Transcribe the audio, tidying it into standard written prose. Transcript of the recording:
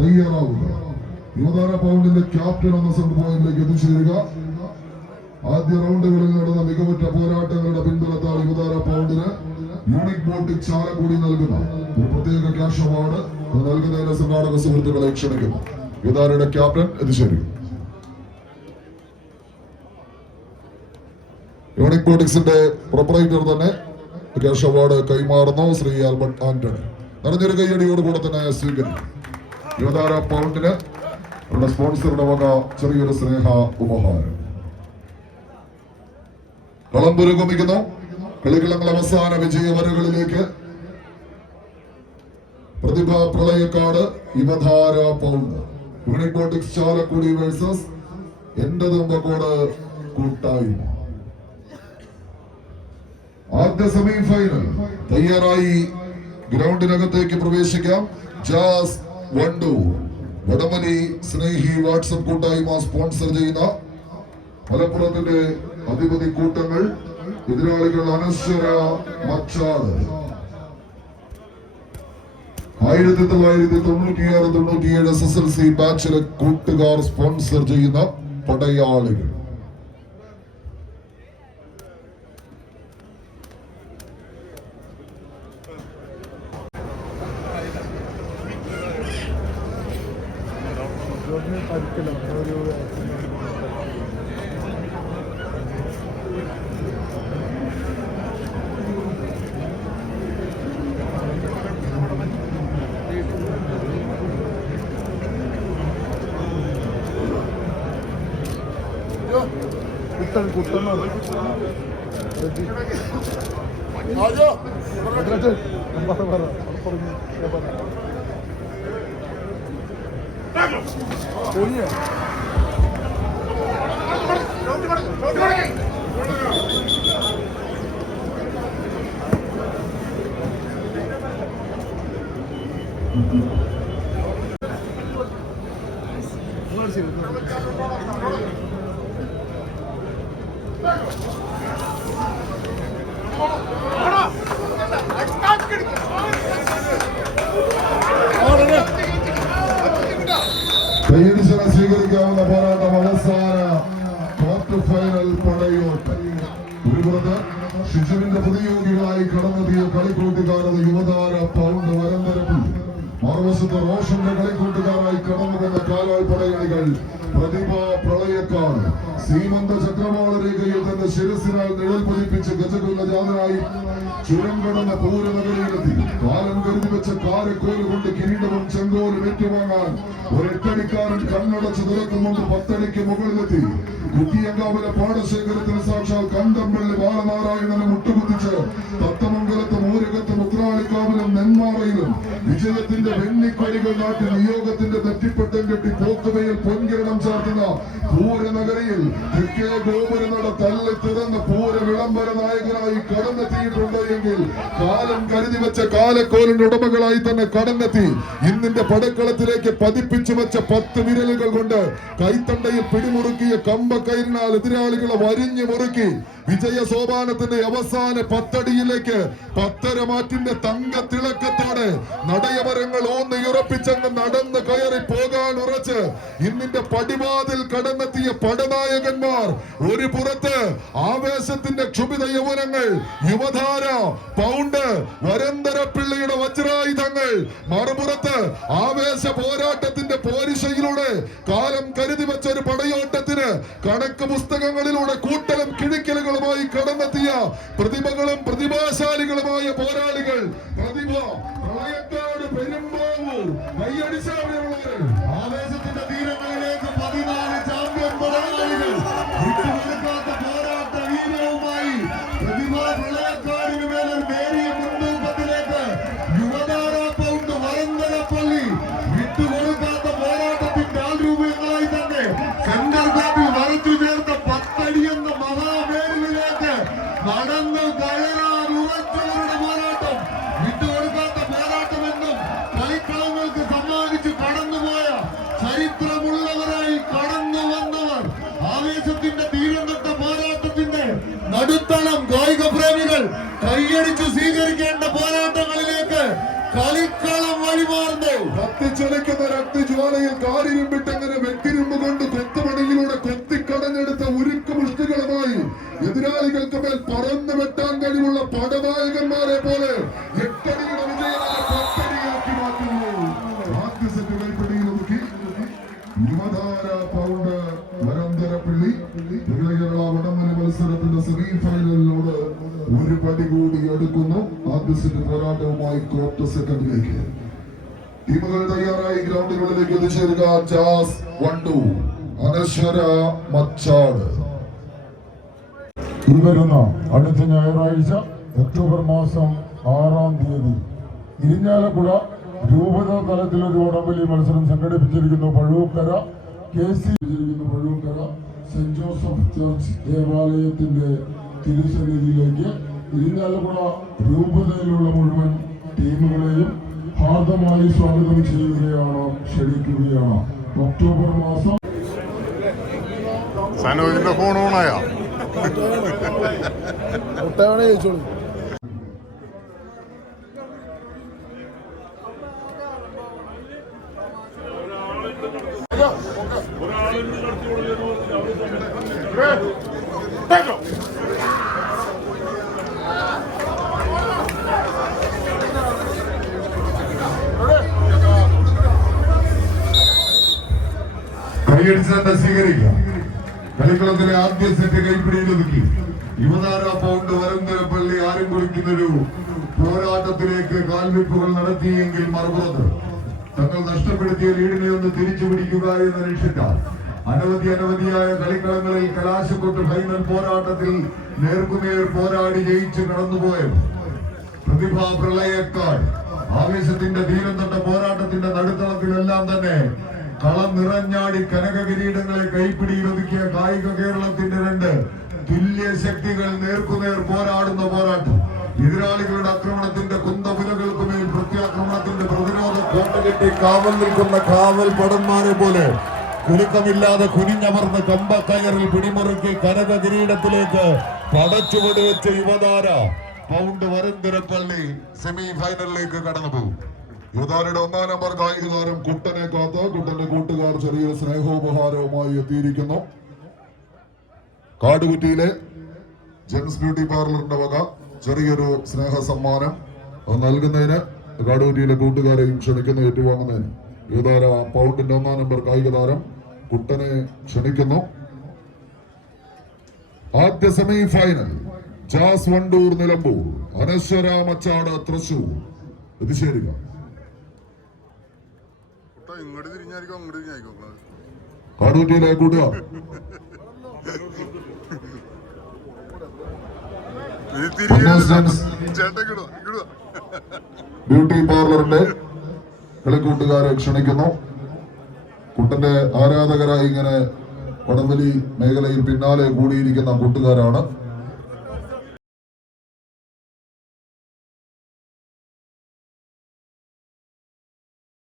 തയ്യാറാവുക. യുവതാര പൗണ്ടിന്റെ captain എന്ന saint പോയിന്റിലേക്ക് എത്തിച്ചേരുക. ആദ്യ റൗണ്ടുകളിൽ നടന്ന മികവുറ്റ പോരാട്ടങ്ങളുടെ പിന്തുണത്താൽ യുവതാര പൗണ്ടിന് യൂണിക് ബോട്ട് ചാലക്കുടി നൽകുന്ന ഒരു പ്രത്യേക ക്യാഷ് അവാർഡ് നൽകുന്നതിന് സംഘാടക സുഹൃത്തുക്കളെ ക്ഷണിക്കുന്നു. യുവതാരയുടെ ക്യാപ്റ്റൻ എത്തിച്ചേരുക. യൂണിക് ബോട്ടിക്സിന്റെ പ്രൊപ്പറേറ്റർ തന്നെ ക്യാഷ് അവാർഡ് കൈമാറുന്നു. ശ്രീ ആൽബർട്ട് ആന്റണി നിറഞ്ഞൊരു കയ്യടിയോടുകൂടെ തന്നെ സ്വീകരിക്കും. യുവതാര പൗണ്ടിന് അവരുടെ സ്പോൺസറുടെ വക ചെറിയൊരു സ്നേഹ ഉപഹാരം. കളം പുരോഗമിക്കുന്നു. കളികളങ്ങൾ അവസാന വിജയവരകളിലേക്ക്. Prathibha Pralayakkad Yuvathara pound. Unique boutiques Chalakudy versus എന്റെ തുമ്പക്കോട് കൂട്ടായ്മ. ആദ്യ സെമി ഫൈനൽ തയ്യാറായി ഗ്രൗണ്ടിനകത്തേക്ക് പ്രവേശിക്കാം. ജാസ് വണ്ടൂർ വടമലി സ്നേഹി വാട്സപ്പ് കൂട്ടായ്മ സ്പോൺസർ ചെയ്യുന്ന മലപ്പുറത്തിന്റെ അധിപതി കൂട്ടങ്ങൾ. എതിരാളികൾ അനശ്വര മച്ചാട്. 1996-97 SSLC ബാച്ചിലെ കൂട്ടുകാർ സ്പോൺസർ ചെയ്യുന്ന പടയാളികൾ. സ്വീകരിക്കാവുന്ന പോരാട്ടം അവസാന ക്വാർട്ടർ ഫൈനൽ പടയോട്ടം. ഒരു പുറത്ത് ഷിജുവിന്റെ പ്രതിയോഗികളായി കടന്നെത്തിയ കളിക്കൂട്ടുകാരത് യുവതാര പൗണ്ട് വരന്തരപ്പിൽ. മറുവശത്ത് റോഷന്റെ കളിക്കൂട്ടുകാരായി കടന്നു വന്ന കാലാൾ പടയണികൾ പ്രതിഭ പ്രളയക്കാട്. സീമന്ത ചക്രവാള രേഖയിൽ തന്റെ ശിരസിനാൽ നിഴൽ പതിപ്പിച്ച് ഗജകുല ജാതനായി ചുരം കടന്ന പൂരനഗരിയിലെത്തി. കാലം കരുതി വെച്ച കാരക്കോല് കൊണ്ട് കിരീടവും ചെങ്കോലും ഏറ്റുവാങ്ങാൻ ഒരെട്ടടിക്കാരൻ കണ്ണടച്ച് തുറക്കും മുമ്പ് 10 അടിക്ക് മുകളിലെത്തി. കുട്ടിയങ്കാവിലെ പാടശേഖരത്തിന് സാക്ഷാൽ കണ്ടംപള്ളി ബാലനാരായണനെ മുട്ടുകുത്തിച്ച് തത്തമംഗലത്തും ഊരകത്തും ഉത്രാളിക്കാവിലും നെന്മാറയിലും വിജയത്തിന്റെ വെണ്ണിക്കൊടികൾ നാട്ടി നിയോഗത്തിന്റെ നെറ്റിപ്പട്ടം കെട്ടി പോക്കുവയിൽ പൊൻകിരണം ചാർത്തുന്ന പൂരനഗരിയിൽ ഗോപുരനട തല്ലി തുറന്ന് പൂര വിളംബര നായകനായി കടന്നെത്തിയിട്ടുണ്ട് എങ്കിൽ കാലം കരുതി വെച്ച കാലക്കോലിന്റെ ഉടമകളായി തന്നെ കടന്നെത്തി. ഇന്നിന്റെ പടക്കളത്തിലേക്ക് പതിപ്പിച്ചു വെച്ച 10 വിരലുകൾ കൊണ്ട് കൈത്തണ്ടയിൽ പിടിമുറുക്കിയ കമ്പക്കൈരിനാൽ എതിരാളികളെ വരിഞ്ഞു മുറുക്കി വിജയ സോപാനത്തിന്റെ അവസാന 10 അടിയിലേക്ക് 10 മാറ്റിന്റെ തങ്ക തിളക്കത്തോടെ നടയമരങ്ങൾ ഊന്നിയുറപ്പിച്ചങ്ങ് നടന്ന് കയറി പോകാൻ ഉറച്ച് ഇന്നിന്റെ പടിവാതിൽ കടന്നെത്തിയ പടനായകന്മാർ. ഒരു പുറത്ത് ആവേശത്തിന്റെ ക്ഷുഭിത യൗവനങ്ങൾ യുവതാര പൗണ്ട് വരന്തരപ്പിള്ളിയുടെ വജ്രായുധങ്ങൾ. മറുപുറത്ത് ആവേശ പോരാട്ടത്തിന്റെ പോരിശയിലൂടെ കാലം കരുതി വെച്ച ഒരു പടയോട്ടത്തിന് കണക്ക് പുസ്തകങ്ങളിലൂടെ കൂട്ടലും കിഴിക്കലുകളുമായി കടന്നെത്തിയ പ്രതിഭകളും പ്രതിഭാശാലികളുമായ പോരാളികൾ. പ്രതിഭ പ്രളയക്കാട് പെരുമ്പാവൂർ കയ്യടിച്ചാവുള്ളവർ. ആവേശത്തിന്റെ തീരങ്ങളിലേക്ക് 14 ചാമ്പ്യൻ പോരാളികൾ. വിട്ടുകൊടുക്കാത്ത പോരാട്ട വീര്യവുമായി പ്രതിഭ പ്രളയക്കാടിന് മേലൊരു നേരിയ മുൻതൂക്കത്തിലേക്ക് യുവതാര പൗണ്ട് വരന്തരപ്പള്ളി. വിട്ടുകൊടുക്കാത്ത പോരാട്ടത്തിന്റെ ആൾരൂപങ്ങളായി തന്നെ സെന്റർ ബാബിൽ വരച്ചു ചേർത്ത 10 അടി എന്ന മഹാമേരുവിലേക്ക് നടന്നു കയറാൻ ഉറച്ചവരുടെ പോരാട്ടം. വിട്ടുകൊടുക്കാത്ത പോരാട്ടമെന്നും കളിക്കളങ്ങൾക്ക് സമ്മാനിച്ച് കടന്നുപോയ ചരിത്രമുള്ളവരായി കടന്നു വന്നവർ. ആവേശത്തിന്റെ തീരം തൊട്ട പോരാട്ടത്തിന്റെ നടുത്തളം കായിക പ്രേമികൾ കൈയടിച്ച് സ്വീകരിക്കേണ്ട പോരാട്ടങ്ങളിലേക്ക് കളിക്കളം വഴിമാറുന്നു. കത്തിച്ചളിക്കുന്ന രക്തജ്വാലയിൽ കാലിരുമ്പിട്ടങ്ങനെ വെട്ടിരുമ്പ് കൊണ്ട് കൊത്തുപണിയിലൂടെ കൊത്തിക്കടഞ്ഞെടുത്ത ഉരുക്ക് മുഷ്ടികളുമായി എതിരാളികൾക്ക് മേൽ പറന്നു വെട്ടാൻ കഴിവുള്ള പടനായകന്മാരെ പോലെ എട്ടടിയുടെ വിജയത്തെ പത്തടിയാക്കി മാറ്റുന്നു. ആദ്യ സെറ്റ് കൈപ്പിടിയിൽ ഒതുക്കി യുവതാര പൗണ്ട് വരന്തരപ്പിള്ളി കേരള വടംവലി മത്സരത്തിന്റെ സെമി ഫൈനലിനോട് ഒരു പടി കൂടി എടുക്കുന്നു. ആദ്യ സെറ്റ് പോരാട്ടവുമായി ക്വാർട്ടർ സെക്കൻഡിലേക്ക് ടീമുകൾ തയ്യാറായി ഗ്രൗണ്ടുകളിലേക്ക് എത്തിച്ചേരുക. ജാസ് വണ്ടൂർ, അനശ്വര മച്ചാട്. ഈ വരുന്ന അടുത്ത ഞായറാഴ്ച ഒക്ടോബർ മാസം 6-ാം തീയതി ഇരിഞ്ഞാലക്കുട രൂപത തലത്തിലൊരു വടംവലി മത്സരം സംഘടിപ്പിച്ചിരിക്കുന്നു. Pazhookkara Pazhookkara saint Joseph church ദേവാലയത്തിന്റെ തിരുസന്നിധിയിലേക്ക് ഇരിഞ്ഞാലക്കുട രൂപതയിലുള്ള മുഴുവൻ ടീമുകളെയും ഹാർദമായി സ്വാഗതം ചെയ്യുകയാണ്, ക്ഷണിക്കുകയാണ്. ഒക്ടോബർ മാസം സനോജിന്റെ ഫോൺ ഓണായോ? ചോദിച്ചോളൂ. കൈയടിച്ചാൽ സ്വീകരിക്കാം. കളിക്കളത്തിലെ ആദ്യ സെറ്റ് കൈപ്പിടിയിൽ ഒതുക്കി യുവതാര പൗണ്ട് വരന്തരപ്പള്ളി ആരും കുറിക്കുന്നൊരു പോരാട്ടത്തിലേക്ക് കാൽവെപ്പുകൾ നടത്തിയെങ്കിൽ മറുപുറത്ത് തങ്ങൾ നഷ്ടപ്പെടുത്തിയ ലീഡിനെ ഒന്ന് തിരിച്ചു പിടിക്കുക എന്ന ലക്ഷ്യത്താൽ അനവധിയായ കളിക്കളങ്ങളിൽ കലാശക്കൊട്ട് ഫൈനൽ പോരാട്ടത്തിൽ നേർക്കുനേർ പോരാടി ജയിച്ച് കടന്നുപോയ പ്രതിഭാ പ്രളയക്കാർ ആവേശത്തിന്റെ ധീരം തൊട്ട പോരാട്ടത്തിന്റെ നടുത്തളത്തിലെല്ലാം തന്നെ കളം നിറഞ്ഞാടി കനക കിരീടങ്ങളെ കൈപ്പിടിയിൽ ഒതുക്കിയ കായിക കേരളത്തിന്റെ രണ്ട് തുല്യ ശക്തികൾ നേർക്കുനേർ പോരാടുന്ന പോരാട്ടം. എതിരാളികളുടെ ആക്രമണത്തിന്റെ കുന്തപുരകൾക്കുമേൽ പ്രത്യാക്രമണത്തിന്റെ പ്രതിരോധ കോട്ടകെട്ടി കാവൽ നിൽക്കുന്ന കാവൽ പടന്മാരെ പോലെ കുലുക്കമില്ലാതെ കുനിഞ്ഞമർന്ന് കമ്പക്കയറിൽ പിടിമുറുക്കി കനക കിരീടത്തിലേക്ക് പടച്ചുവട് വെച്ച യുവതാര പൗണ്ട് വരന്തരപ്പള്ളി സെമി ഫൈനലിലേക്ക് കടന്നുപോകും. യുവതാരയുടെ 1-ാം നമ്പർ കായിക താരം കുട്ടനെ കാത്ത് കുട്ടന്റെ കൂട്ടുകാർ ചെറിയ സ്നേഹോപഹാരവുമായി എത്തിയിരിക്കുന്നു. കാടുകുറ്റിയിലെ ജെൻസ് ബ്യൂട്ടി പാർലറിന്റെ വക ചെറിയൊരു സ്നേഹ സമ്മാനം നൽകുന്നതിന് കാടുകുറ്റിയിലെ കൂട്ടുകാരെയും ക്ഷണിക്കുന്നു. ഏറ്റുവാങ്ങുന്നതിന് യുവതാര പൗണ്ടിന്റെ 1-ാം നമ്പർ കായിക താരം കുട്ടനെ ക്ഷണിക്കുന്നു. ആദ്യ semi final jazz Wandoor Nilambur, Anashwara Machad Thrissur. എത്തിച്ചേരുക. ഇങ്ങോട്ട് തിരിഞ്ഞായിരിക്കും അങ്ങോട്ട് തിരിഞ്ഞായിരിക്കും കാടുകുറ്റിയിലെ കൂട്ടുകാർ ബ്യൂട്ടി പാർലറിന്റെ കളിക്കൂട്ടുകാരെ ക്ഷണിക്കുന്നു. കുട്ടന്റെ ആരാധകരായി ഇങ്ങനെ വടംവലി മേഖലയിൽ പിന്നാലെ കൂടിയിരിക്കുന്ന കൂട്ടുകാരാണ്.